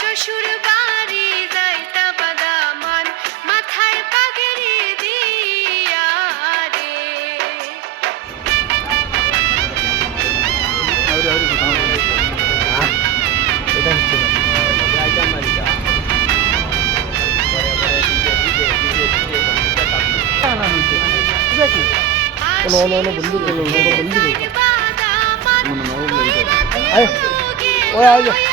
শ্বশুর 너너너 뭔데 너너 뭔데 아이 뭐야 이거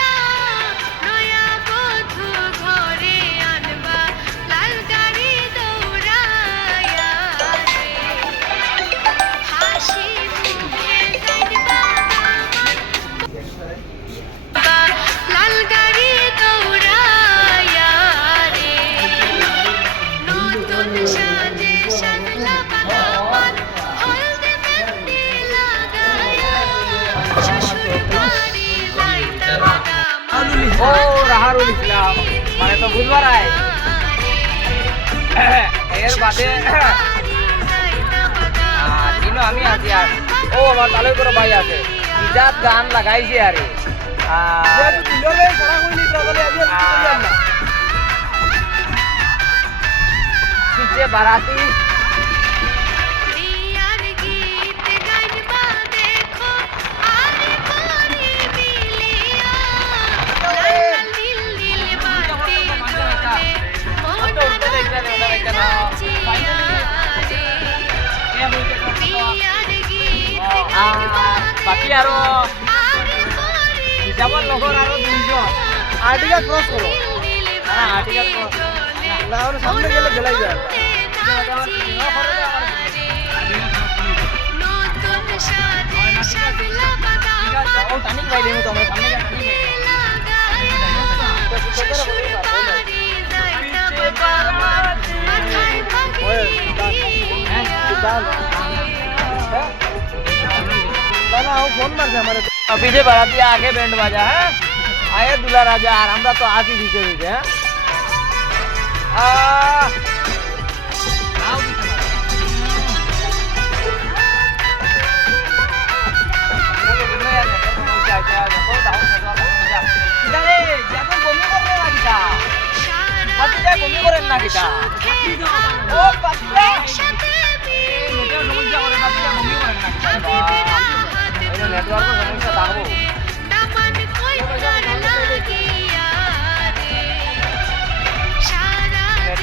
রাহারুল ইসলাম মানে তো বুধবার আয়। এর বাদে আহ, আমি আছি আর। ও আমার তালুক করে ভাই আছে। ইজাত গান লাগাইছে আরে। বারাতি। বাকি আরও। হিসাবর লগর আরও দুইজন। আর্টিকা ক্রস করো। হ্যাঁ, বাতি আর্টিকেল না সামনে গেলে গেলাই যায়। সামনে গিয়ে ও ফোন মারছে আমাদের পিছে বাড়াতে আগে ব্যান্ড বাজা হ্যাঁ আয়ে দুলা রাজা আর আমরা তো আছি ভিতরে ভিতরে হ্যাঁ আহ বমি করেন না কিটা ও পাতলা এ মোটা সমস্যা করে না বমি করেন না হাত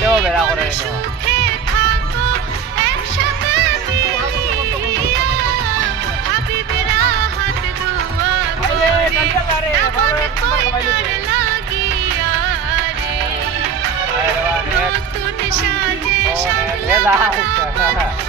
দুয়া করে কান্তা